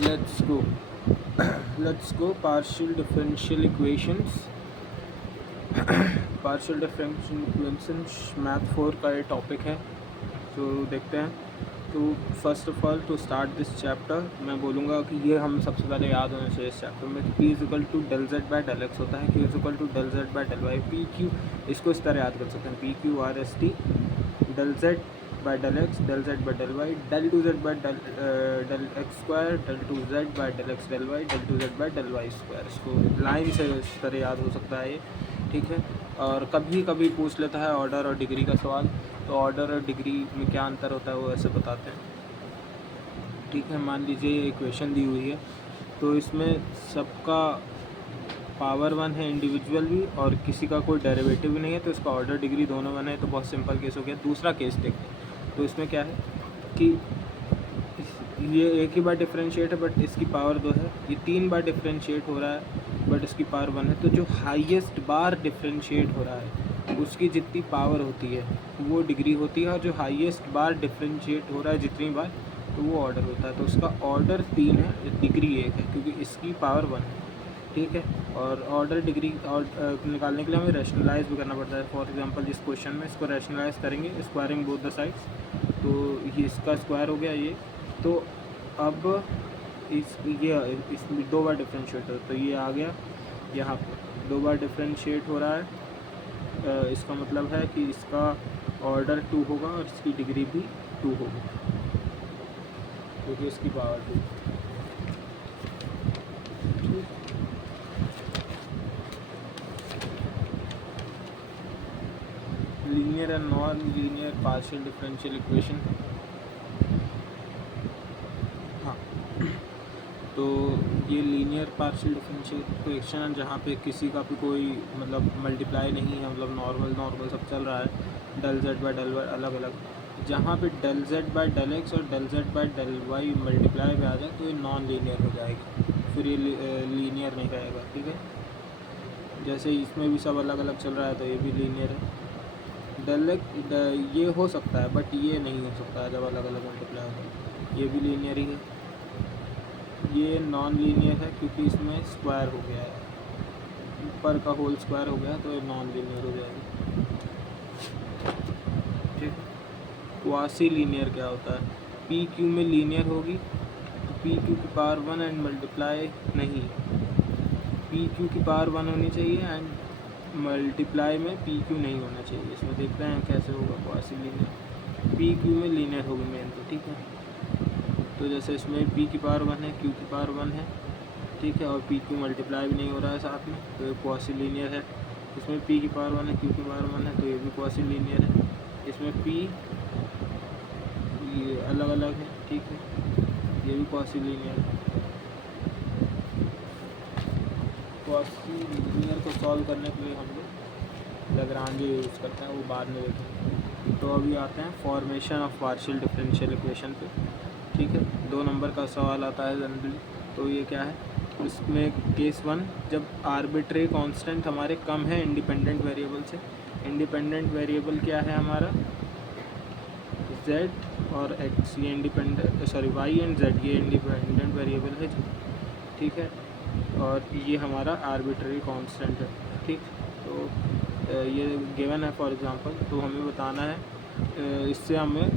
let's go let's go partial differential equations partial differential equations math 4 का ये topic है। तो देखते हैं। तो first of all to start this chapter मैं बोलूँगा कि ये हम सबसे पहले याद होना चाहिए इस चैप्टर में कि p is equal to del Z by del x होता है, q is equal to del Z by del y. P q इसको इस तरह याद कर सकते हैं, p q r s t del Z by del x, del Z by del y, del two z by del x square, del two z by del x del y, del two z by del y square. इसको line से इस तरह याद हो सकता है ये, ठीक है। और कभी कभी पूछ लेता है ऑर्डर और डिग्री का सवाल, तो ऑर्डर और डिग्री में क्या अंतर होता है वो ऐसे बताते हैं, ठीक है। मान लीजिए ये इक्वेशन दी हुई है, तो इसमें सबका पावर 1 है इंडिविजुअल भी, और किसी का कोई डेरिवेटिव भी नहीं है, तो इसका ऑर्डर डिग्री दोनों 1 है। तो बहुत सिंपल केस हो गया। दूसरा केस देखते हैं। तो इसमें क्या है कि ये एक ही बार डिफरेंशिएट है बट इसकी पावर 2 है, ये 3 बार डिफरेंशिएट हो रहा है बट इसकी पावर 1 है। तो जो हाईएस्ट बार डिफरेंशिएट हो रहा है उसकी जितनी पावर होती है वो डिग्री होती है, और जो हाईएस्ट बार डिफरेंशिएट हो रहा है जितनी बार, तो वो ऑर्डर होता है। तो उसका ऑर्डर 3 है, डिग्री 1 है, क्योंकि इसकी पावर 1 है, ठीक है। और ऑर्डर डिग्री और निकालने के लिए हमें रैशनलाइज भी करना पड़ता है। फॉर एग्जांपल इस क्वेश्चन में इसको रैशनलाइज करेंगे, स्क्वायरिंग बोथ द साइड्स, तो ये इसका स्क्वायर हो गया ये। तो अब इसमें 2 बार डिफरेंशिएट हो, तो ये आ गया यहाँ पर 2 बार डिफरेंशिएट हो रहा है। इसका मतलब है कि इसका ऑर्डर 2 होगा और इसकी डिग्री भी 2 होगी, क्योंकि इसकी power 2। Linear and non linear partial differential equation. हाँ, तो ये लीनियर पार्शियल डिफरेंशियल इक्वेशन है जहाँ पे किसी का भी कोई मतलब मल्टीप्लाई नहीं है, मतलब नॉर्मल सब चल रहा है, del Z by del Y अलग अलग। जहाँ पे del Z by del X और del Z by del Y multiply पे आ जाए तो ये नॉन लीनियर हो जाएगी, फिर ये लीनियर नहीं रहेगा, ठीक है। जैसे इसमें भी सब अलग अलग चल रहा है तो ये भी लीनियर है। ये हो सकता है बट ये नहीं हो सकता है जब अलग अलग मल्टीप्लाई होता है, ये भी लीनियर ही है। ये नॉन लीनियर है क्योंकि इसमें स्क्वायर हो गया है, ऊपर का होल स्क्वायर हो गया, तो ये नॉन लीनियर हो जाएगी, ठीक। क्वासी लीनियर क्या होता है? पी क्यू में लीनियर होगी तो पी क्यू की पावर 1 एंड मल्टीप्लाई नहीं, पी क्यू की पावर 1 होनी चाहिए एंड मल्टीप्लाई में पी क्यू नहीं होना चाहिए। इसमें देखते हैं कैसे होगा क्वासी लीनियर। पी क्यू में लीनियर होगी मेन तो, ठीक है। तो जैसे इसमें पी की पावर 1 है, क्यू की पावर 1 है, ठीक है, और पी क्यू मल्टीप्लाई भी नहीं हो रहा है साथ में, तो ये क्वासी लीनियर है। इसमें पी की पावर 1 है, क्यू की पावर 1 है, तो ये भी क्वासी लीनियर है। इसमें पी ये अलग अलग है, ठीक है, ये भी क्वासी लीनियर है। क्वासी लीनियर को सॉल्व करने के लिए हम लोग लैग्रांज यूज़ करते हैं, वो बाद में देखेंगे। तो अभी आते हैं formation of partial differential equation पे, ठीक है। 2 नंबर का सवाल आता है जनरली। तो ये क्या है, इसमें केस 1 जब आर्बिट्री कांस्टेंट हमारे कम है इंडिपेंडेंट वेरिएबल से। इंडिपेंडेंट वेरिएबल क्या है हमारा, z और x, ये y एंड z ये इंडिपेंडेंट वेरिएबल है, ठीक है। और ये हमारा आर्बिट्री कांस्टेंट है, ठीक। तो ये गिवन है फॉर एग्जांपल, तो हमें बताना है, इससे हमें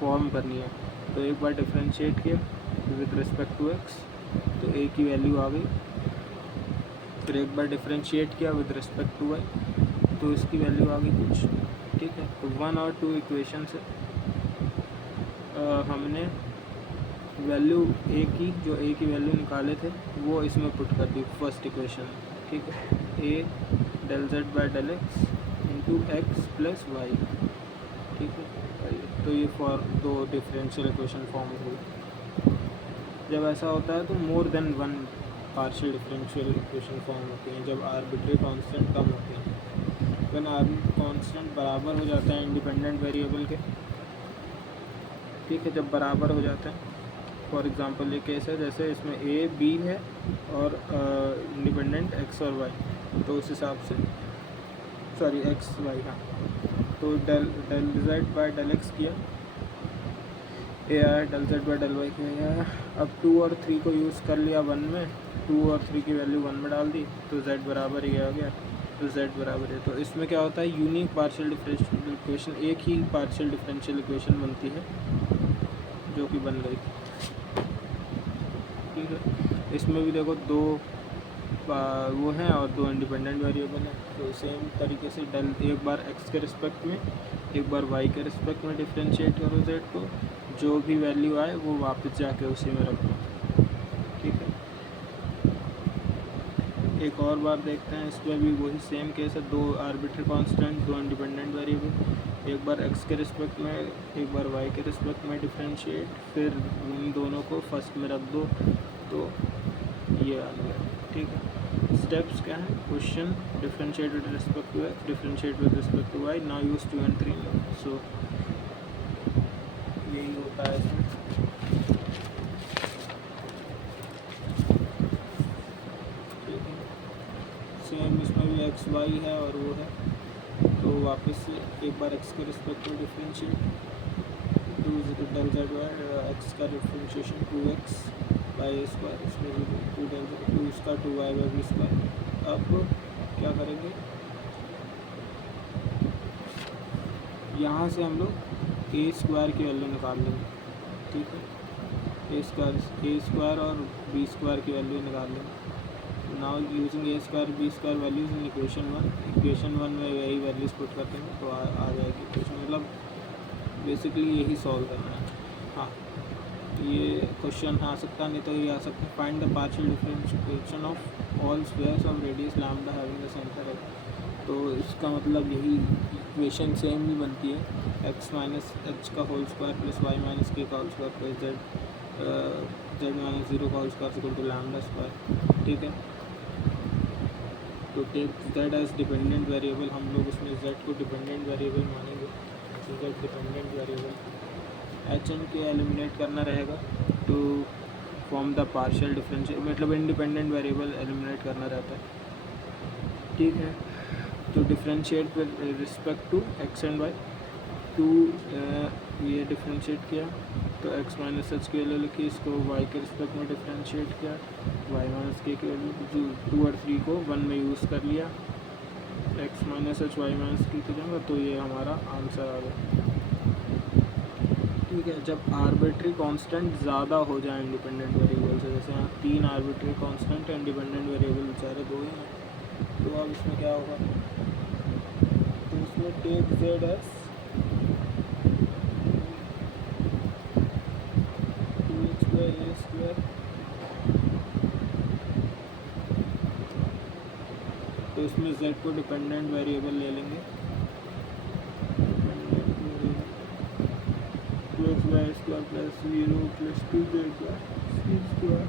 फॉर्म करनी है। तो एक बार डिफरेंशिएट किया विद रिस्पेक्ट टू x, तो a की वैल्यू आ गई। फिर एक बार डिफरेंशिएट किया विद रिस्पेक्ट टू y, तो इसकी वैल्यू आ गई कुछ, ठीक है। तो 1 और 2 इक्वेशन से हमने वैल्यू a की वैल्यू निकाले थे वो इसमें पुट कर दी फर्स्ट इक्वेशन, ठीक है। a del Z by del x into x plus y, ठीक है। तो ये फॉर 2 डिफरेंशियल इक्वेशन फॉर्म हुई। जब ऐसा होता है तो more than 1 partial differential equation form होती हैं, जब आर्बिट्री कांस्टेंट कम होते हैं। व्हेन आर्बिट्री कांस्टेंट बराबर हो जाता है इंडिपेंडेंट वेरिएबल के, ठीक है, जब बराबर हो जाता है। फॉर एग्जांपल ये केस है, जैसे इसमें a b है और इंडिपेंडेंट x और y, तो उस हिसाब से सॉरी x y, हाँ, तो del Z by del x किया, ए आया del z by del y किया गया। अब 2 और 3 को यूज़ कर लिया 1 में, 2 और 3 की वैल्यू 1 में डाल दी तो z बराबर ही आ गया, तो z बराबर है। तो इसमें क्या होता है, यूनिक पार्शियल डिफरेंशियल इक्वेशन, एक ही पार्शियल डिफरेंशियल इक्वेशन बनती है जो कि बन गई। ठीक है, इसमें भी देखो दो वो हैं और दो इंडिपेंडेंट वेरिएबल हैं। तो सेम तरीके से डल एक बार x के रिस्पेक्ट में, एक बार y के रिस्पेक्ट में डिफरेंशिएट करो z को, जो भी वैल्यू आए वो वापस जाके उसी में रख दो। ठीक है, एक और बार देखते हैं, इसमें भी वही सेम केस है, दो आर्बिट्री कांस्टेंट, दो इंडिपेंडेंट वेरिएबल, एक बार x के रिस्पेक्ट में, एक बार y के रिस्पेक्ट में डिफरेंशिएट, फिर इन दोनों को फर्स्ट में रख दो तो ये आ गया। ठीक है, स्टेप्स क्या है, question differentiate with respect to x, differentiate with respect to y, now use 2 and 3। So यही होता है इसमें। ठीक है, सेम इसमें भी एक्स वाई है और वो है, तो वापस से एक बार x के रिस्पेक्ट में डिफरेंशिएट, 2 डल जेड वाई, एक्स का डिफरेंशिएशन 2x बाई स्क्वायर, इसमें भी 2 उसका 2y बाई बी स्क्वायर। अब क्या करेंगे, यहाँ से हम लोग ए स्क्वायर की वैल्यू निकाल लेंगे। ठीक है, ए स्क्वायर और बी स्क्वायर की वैल्यू निकाल लेंगे। Now using a square b square values in equation one में यही वैल्यूज पुट करते हैं तो आ जाएगी इक्वेशन। मतलब बेसिकली यही सॉल्व करना है। हाँ, ये क्वेश्चन आ सकता, नहीं तो ये आ सकता है, find the partial differentiation of all squares of radius lambda having the centre. तो इसका मतलब यही इक्वेशन सेम ही बनती है, x माइनस एच का whole square plus y minus k का whole square plus z minus 0 का whole square equal to lambda square. ठीक है, तो take z as dependent variable, हम लोग उसमें z को डिपेंडेंट वेरिएबल मानेंगे। तो z dependent variable h and k eliminate करना रहेगा to form the partial differential, मतलब इंडिपेंडेंट वेरिएबल एलिमिनेट करना रहता है। ठीक है, तो differentiate with respect to x and y, टू ये डिफरेंशिएट किया तो x माइनस एच की वैल्यू लिखी, इसको y के रिस्पेक्ट में डिफरेंशिएट किया, y माइनस के की वैल्यू 2 और 3 को 1 में यूज़ कर लिया, x minus h y minus k करेंगे तो ये हमारा आंसर आ गया। ठीक है, जब आर्बिट्री कांस्टेंट ज़्यादा हो जाए इंडिपेंडेंट वेरिएबल से, जैसे यहाँ 3 आर्बिट्री कांस्टेंट इंडिपेंडेंट वेरिएबल बेचारे 2 ही हैं, तो अब इसमें क्या होगा, तो इसमें take z as 2x by a square, तो इसमें z को डिपेंडेंट वेरिएबल ले लेंगे, 2x by square plus 0 plus 2z by c square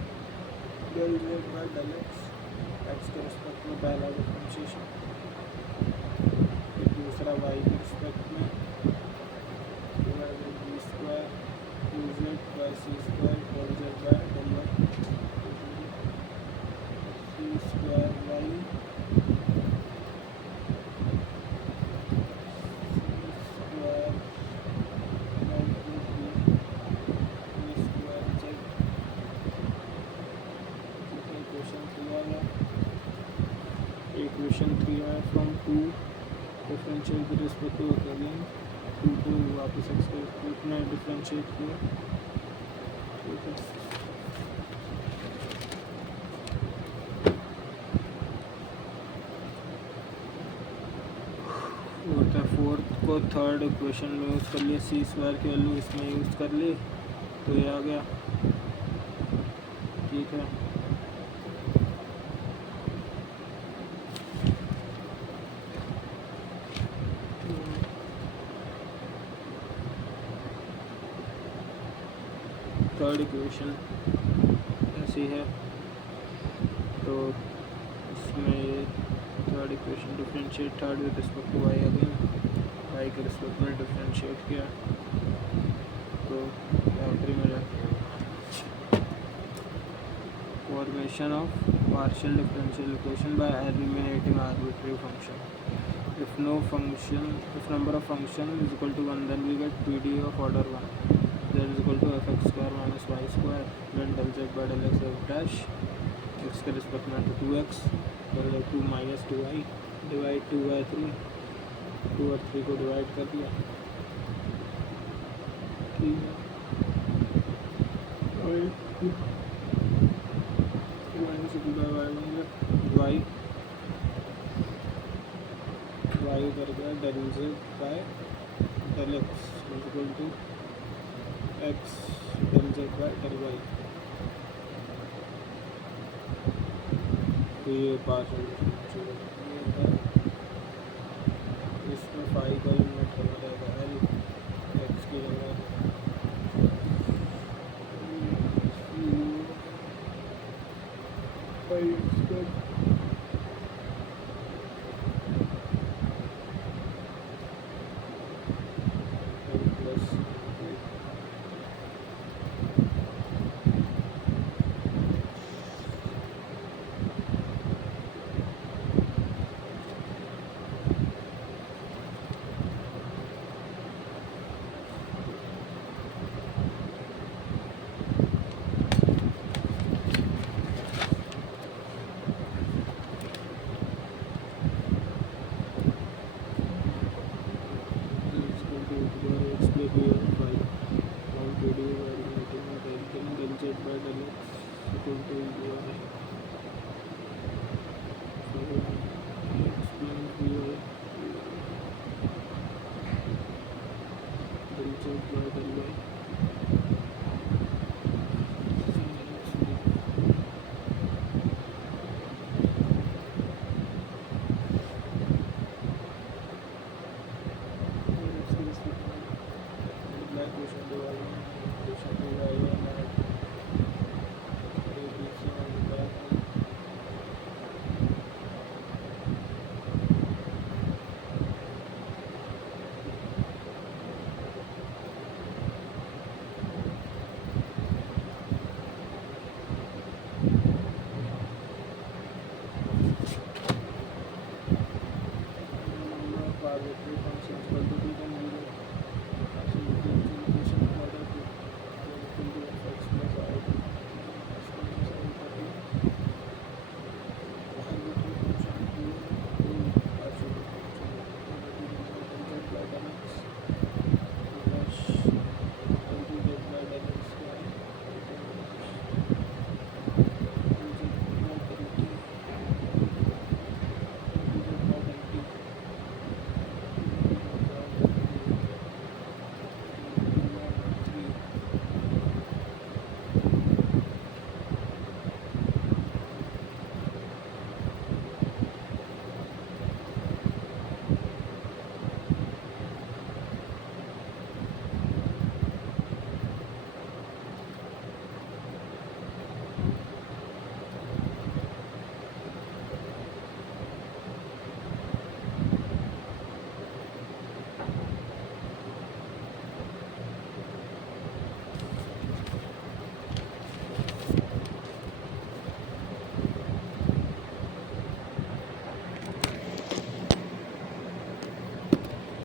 del z by del x के रिस्पेक्ट में पहला डिफरेंशिएशन, फिर दूसरा y के रिस्पेक्ट में b square 2z by c square del z by del y, c square y equation 3 है from 2 differentiate with respect to again 2 को वापस एक्स के रिस्पेक्ट में डिफरेंशिएट किया। ठीक है, फोर्थ को थर्ड इक्वेशन में यूज़ कर लिया, सी स्क्वायर की वैल्यू इसमें यूज़ कर ली तो ये आ गया। ठीक है, थर्ड इक्वेशन ऐसी है, तो इसमें ये third equation differentiate third with respect to y, again y के रिस्पेक्ट में डिफरेंशिएट किया तो आखिरी में formation of partial differential equation by eliminating arbitrary function. If number of function is equal to 1, then we get PD of order 1. that is equal to fx square minus y square then del z by del x f dash x के respect में तो 2x del 2 minus 2y divide 2 by 3 2 और 3 को divide कर दिया ठीक है y कर गया del z by del x is equal to x del z by del y तो ये पार्शियल इसमें फाई का यूनिट बना रहेगा एल एक्स की जगह phi plus by del y